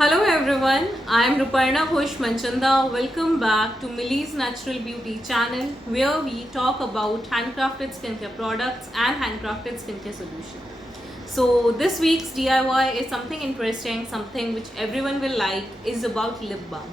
Hello everyone, I am Ruparna Ghosh Manchanda. Welcome back to Millies Natural Beauty channel where we talk about handcrafted skincare products and handcrafted skincare solutions. So this week's DIY is something interesting, something which everyone will like, is about lip balm.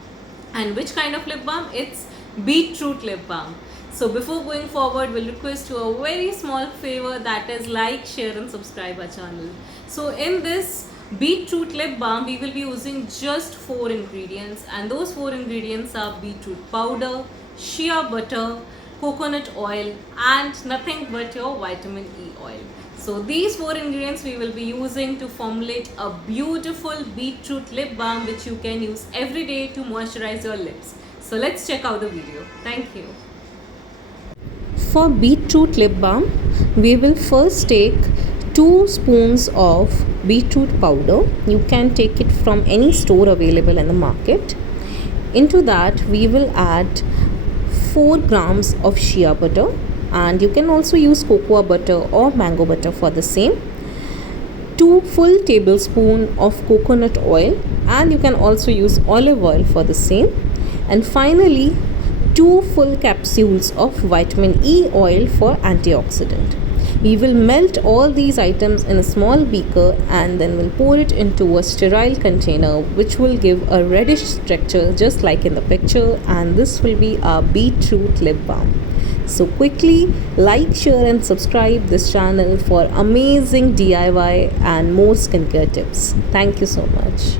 And which kind of lip balm? It's beetroot lip balm. So before going forward, we'll request you a very small favor, that is like, share and subscribe our channel. So in this beetroot lip balm, we will be using just 4 ingredients, and those 4 ingredients are beetroot powder, shea butter, coconut oil and nothing but your vitamin E oil. So these 4 ingredients we will be using to formulate a beautiful beetroot lip balm which you can use every day to moisturize your lips. So let's check out the video. Thank you. For beetroot lip balm, we will first take 2 spoons of beetroot powder. You can take it from any store available in the market. Into that we will add 4 grams of shea butter, and you can also use cocoa butter or mango butter for the same. 2 full tablespoons of coconut oil, and you can also use olive oil for the same. And finally 2 full capsules of vitamin E oil for antioxidant. We will melt all these items in a small beaker and then we'll pour it into a sterile container which will give a reddish structure just like in the picture, and this will be our beetroot lip balm. So quickly like, share and subscribe this channel for amazing DIY and more skincare tips. Thank you so much.